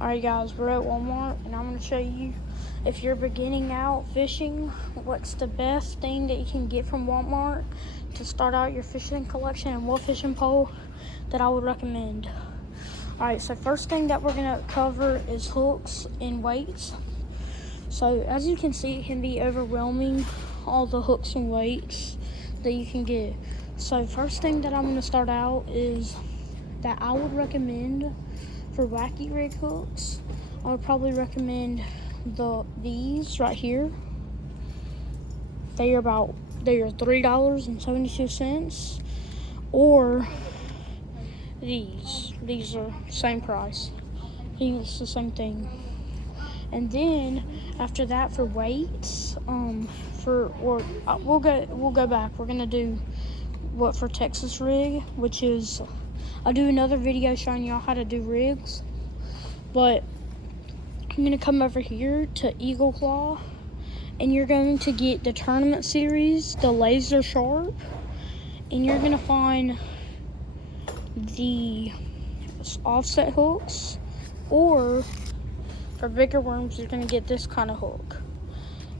Alright guys, we're at Walmart and I'm going to show you, if you're beginning out fishing, what's the best thing that you can get from Walmart to start out your fishing collection and what fishing pole that I would recommend. Alright, so first thing that we're going to cover is hooks and weights. So as you can see, it can be overwhelming, all the hooks and weights that you can get. So first thing that I'm going to start out is that I would recommend for wacky rig hooks. I would probably recommend these right here. They are $3.72, or these are same price. I think it's the same thing. And then after that, for weights, we'll go back. We're gonna do what for Texas rig, which is, I'll do another video showing y'all how to do rigs, but I'm gonna come over here to Eagle Claw, and you're going to get the tournament series, the laser sharp, and you're gonna find the offset hooks, or for bigger worms, you're gonna get this kind of hook.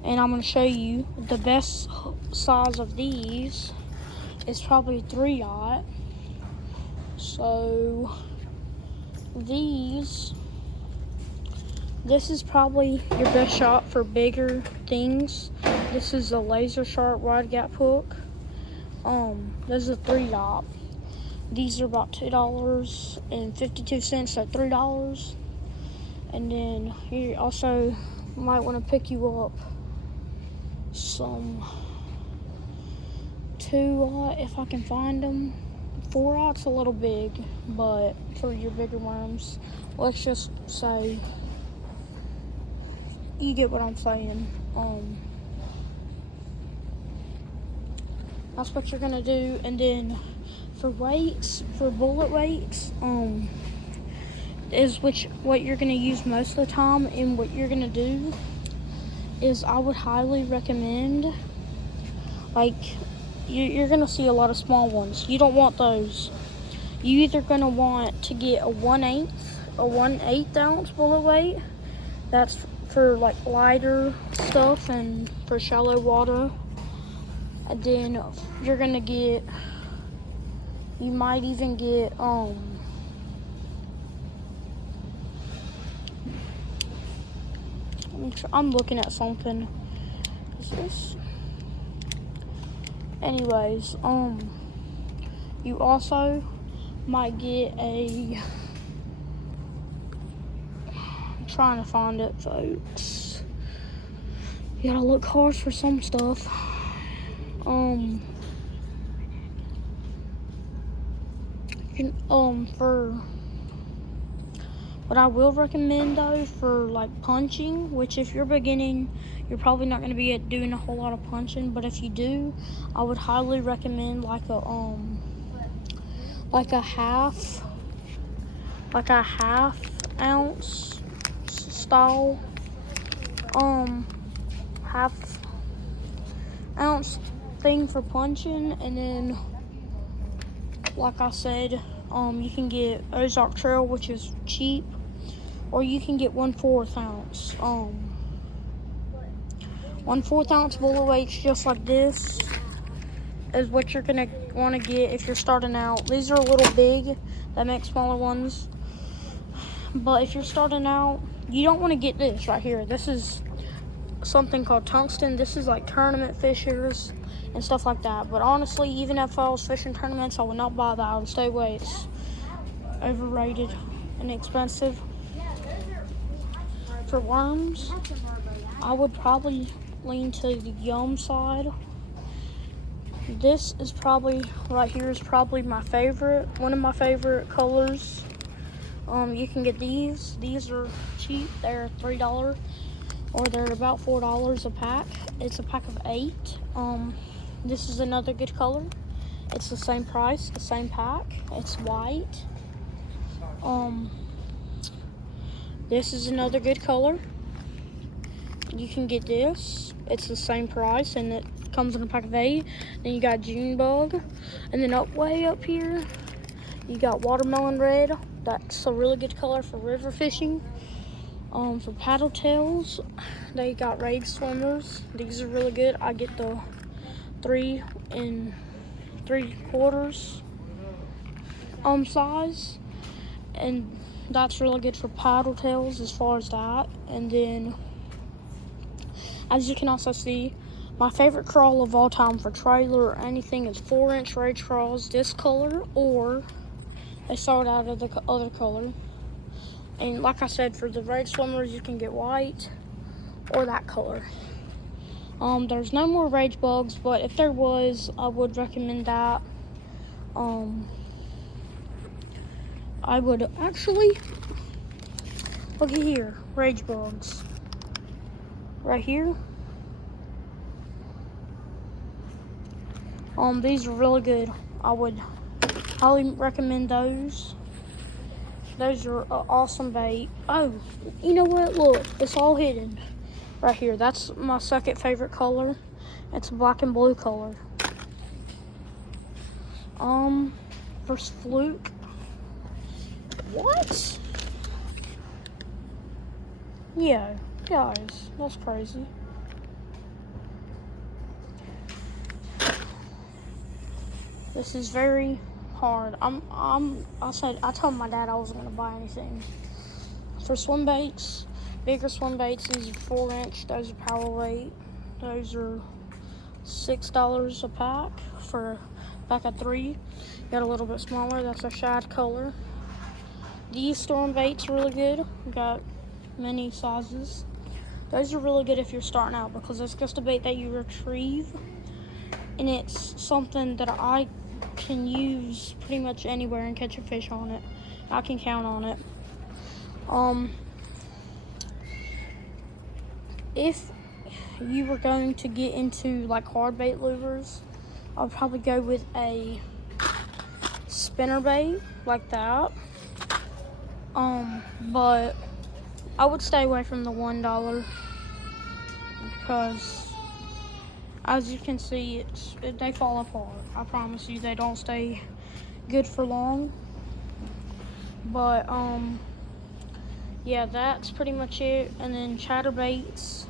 And I'm gonna show you the best size of these is probably 3/0. So this is probably your best shot for bigger things. This is a laser sharp wide gap hook. This is a 3/0. These are about $2.52, so $3. And then you also might want to pick you up some 2/0 if I can find them. 4/0's a little big, but for your bigger worms, let's just say you get what I'm saying. That's what you're gonna do. And then for weights, for bullet weights, is what you're gonna use most of the time. And what you're gonna do is, I would highly recommend, like, you're gonna see a lot of small ones. You don't want those. You either gonna want to get a 1/8 ounce bullet weight. That's for like lighter stuff and for shallow water. And then you're gonna get, you might even get I'm looking at something. Is this? Anyways, you also might get I'm trying to find it, folks. You gotta look hard for some stuff. For what I will recommend though, for like punching, which if you're beginning, you're probably not going to be doing a whole lot of punching, but if you do, I would highly recommend like a half ounce style, half ounce thing for punching. And then, like I said, you can get Ozark Trail, which is cheap, or you can get 1/4 ounce. 1/4 ounce bullet weights, just like this, is what you're gonna want to get if you're starting out. These are a little big, that make smaller ones. But if you're starting out, you don't want to get this right here. This is something called tungsten. This is like tournament fishers and stuff like that. But honestly, even if I was fishing tournaments, I would not buy that. I would stay away. It's overrated and expensive. For worms, I would probably lean to the Yum side. This is probably, right here is probably my favorite, one of my favorite colors. You can get these. These are cheap. They're $3, or they're about $4 a pack. It's a pack of 8. This is another good color. It's the same price, the same pack. It's white. This is another good color. You can get this. It's the same price, and it comes in a pack of 8. Then you got June bug, and then way up here, you got watermelon red. That's a really good color for river fishing. For paddle tails, they got Rage Swimmers. These are really good. I get the 3 3/4 size, and that's really good for paddle tails as far as that. And then, as you can also see, my favorite crawl of all time for trailer or anything is 4-inch Rage crawls, this color, or they start out of the other color. And like I said, for the Rage Swimmers, you can get white or that color. There's no more Rage Bugs, but if there was, I would recommend that. I would actually, look at here, Rage Bugs. Right here. These are really good. I would highly recommend those. Those are an awesome bait. Oh, you know what? Look, it's all hidden right here. That's my second favorite color. It's a black and blue color. First fluke. What? Yeah, guys, that's crazy. This is very hard. I told my dad I wasn't gonna buy anything. For swim baits, bigger swim baits, these are 4-inch. Those are power weight. Those are $6 a pack for a pack of 3. Got a little bit smaller. That's a shad color. These storm baits are really good. Got many sizes. Those are really good if you're starting out because it's just a bait that you retrieve, and it's something that I can use pretty much anywhere and catch a fish on it. I can count on it. If you were going to get into like hard bait lures, I'd probably go with a spinner bait like that. But I would stay away from the $1 because, as you can see, they fall apart. I promise you, they don't stay good for long. But yeah, that's pretty much it. And then chatterbaits,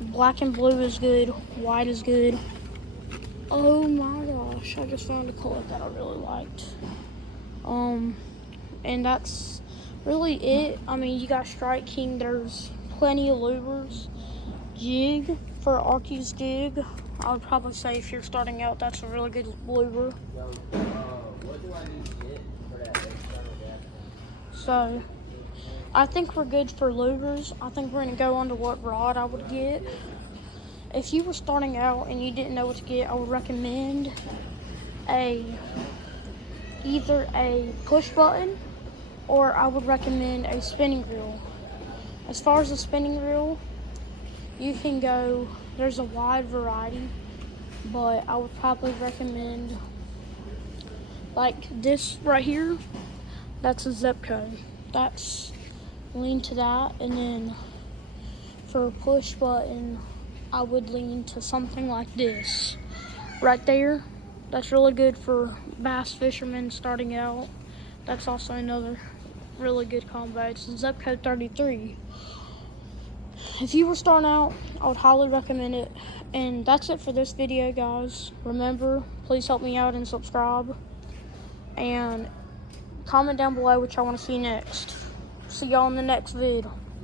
black and blue is good, white is good. Oh my gosh, I just found a color that I really liked. And that's really it. I mean, you got Strike King. There's plenty of lures. Jig, for Arky's jig, I would probably say if you're starting out, that's a really good lure. What do I need to get for that? So, I think we're good for lures. I think we're gonna go on to what rod I would get. If you were starting out and you didn't know what to get, I would recommend either a push button, or I would recommend a spinning reel. As far as the spinning reel, you can go, there's a wide variety, but I would probably recommend like this right here. That's a Zepco. That's lean to that. And then for a push button, I would lean to something like this right there. That's really good for bass fishermen starting out. That's also another really good combo. It's a Zepco 33. If you were starting out, I would highly recommend it. And that's it for this video, guys. Remember, please help me out and subscribe. And comment down below what y'all want to see next. See y'all in the next vid.